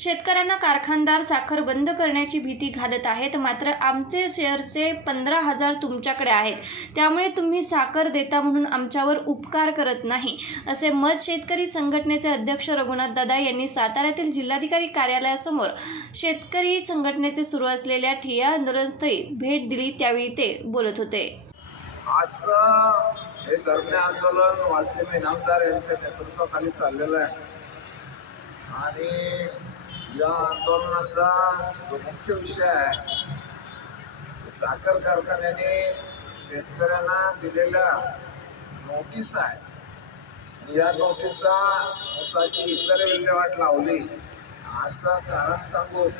शेतकऱ्यांना कारखानदार साखर बंद करण्याची भीती घालत आहेत, मात्र आमचे शेअरचे 15,000 तुमच्याकडे आहेत, त्यामुळे तुम्ही साखर देता म्हणून आमच्यावर उपकार करत नाही, असे मत शेतकरी संघटनेचे अध्यक्ष रघुनाथ दादा यांनी साताऱ्यातील जिल्हाधिकारी कार्यालयासमोर शेतकरी संघटनेचे सुरू असलेल्या ठिय्या आंदोलनस्थळी भेट दिली त्यावेळी ते बोलत होते. आजचं हे धरणे आंदोलन वासिम इनामदार यांच्या नेतृत्वाखाली चाललेलं आहे आणि या आंदोलनाचा जो मुख्य विषय आहे साखर कारखान्याने शेतकऱ्यांना दिलेल्या नोटीस आहे. या नोटिसा ऊसाची इतर विल्हेवाट लावली असं कारण सांगून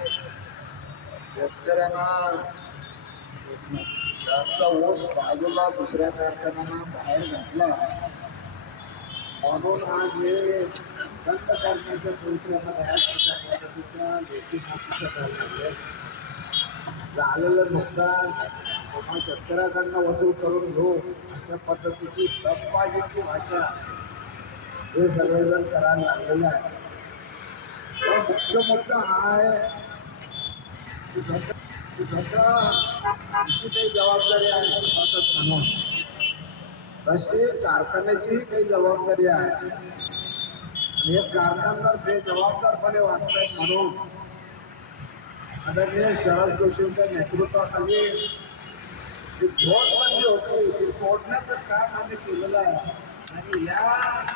शेतकऱ्यांना त्यांचा ऊस बाजूला दुसऱ्या कारखान्यांना बाहेर घातला म्हणून आज हे बंद करण्याच्या प्रयत्नामध्ये अशा पद्धतीच्या लेखी नोटिसा झालेलं नुकसान किंवा शेतकऱ्याकडनं वसूल करून घेऊ अशा पद्धतीची दमबाजीची भाषा हे सगळेजण करायला लागलेलं आहे. पण मुख्य मुद्दा हा आहे की जसं आमची काही जबाबदारी आहे म्हणून तशी कारखान्याचीही काही जबाबदारी आहे. हे कारखानदार बेजबाबदारपणे वागतात म्हणून आदरणीय शरद जोशींच्या नेतृत्वाखाली जी नोटबंदी होती ती तोडण्याचं काम आम्ही केलेलं आहे आणि या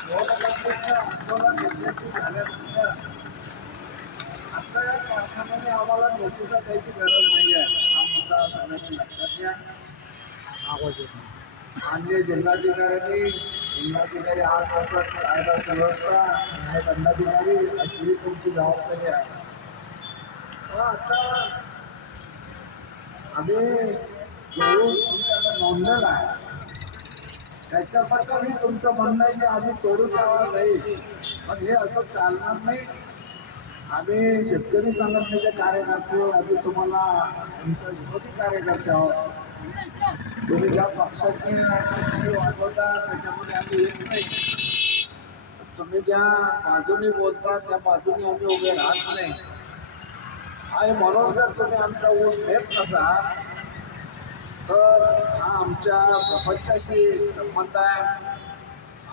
नोटबंदीचं आंदोलन यशस्वी झाल्यानंतर आता या कारखान्याने आम्हाला नोटिसा द्यायची गरज नाही आहे. हा मुद्दा सगळ्यांनी लक्षात घ्या. माननीय जिल्हाधिकारी 8 वर्षात कायदा सुव्यवस्था आणि दंडाधिकारी अशी तुमची जबाबदारी आहे. आता आम्ही ऊस तुमच्याकडे नोंदलेला आहे त्याच्याबद्दलही तुमचं म्हणणं आहे की आम्ही तोडून टाकलं नाही, पण हे असं चालणार नाही. आम्ही शेतकरी संघटनेचे कार्यकर्ते आम्ही तुम्हाला आमच्या विरोधी कार्यकर्ते आहोत. तुम्ही ज्या पक्षाची वाजवता त्याच्यामध्ये आम्ही येत नाही. तुम्ही ज्या बाजूने बोलता त्या बाजूने आम्ही उभे राहत नाही आणि म्हणून जर तुम्ही आमचा ऊस घेत नसाल तर हा आमच्या प्रपंचाशी संबंध आहे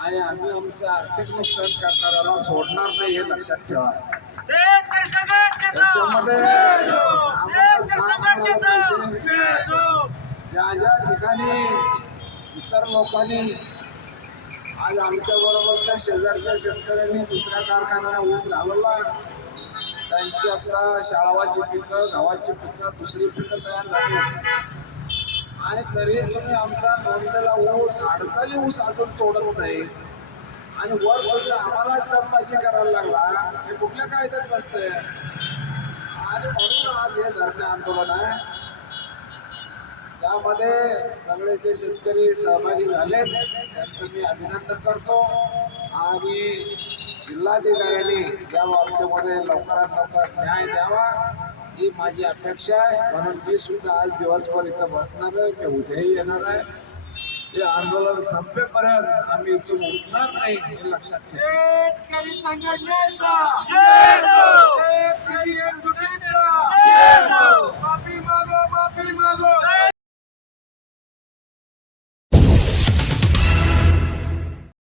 आणि आम्ही आमचं आर्थिक नुकसान करणाऱ्याला सोडणार नाही हे लक्षात ठेवा. त्याच्यामध्ये ज्या ज्या ठिकाणी इतर लोकांनी आज आमच्या बरोबरच्या शेजारच्या शेतकऱ्यांनी दुसऱ्या कारखान्याला ऊस घालवला त्यांची आता शाळवाची पिकं गव्हाची पिकं दुसरी पिकं तयार झाली आणि तरी तुम्ही आमचा नोंदलेला ऊस अडसाली ऊस अजून तोडत नाही आणि वर तुम्ही आम्हालाच दमबाजी करायला लागला हे कुठल्या कायद्यात बसतंय. आणि म्हणून आज हे धरणे आंदोलन आहे. त्यामध्ये सगळे जे शेतकरी सहभागी झालेत त्यांचं मी अभिनंदन करतो आणि जिल्हाधिकाऱ्यांनी या बाबतीमध्ये लवकरात लवकर न्याय द्यावा ही माझी अपेक्षा आहे. म्हणून मी सुद्धा आज दिवसभर इथं बसणार आहे, मी उद्याही येणार आहे. हे आंदोलन संपेपर्यंत आम्ही इथून उठणार नाही हे लक्षात ठेवा.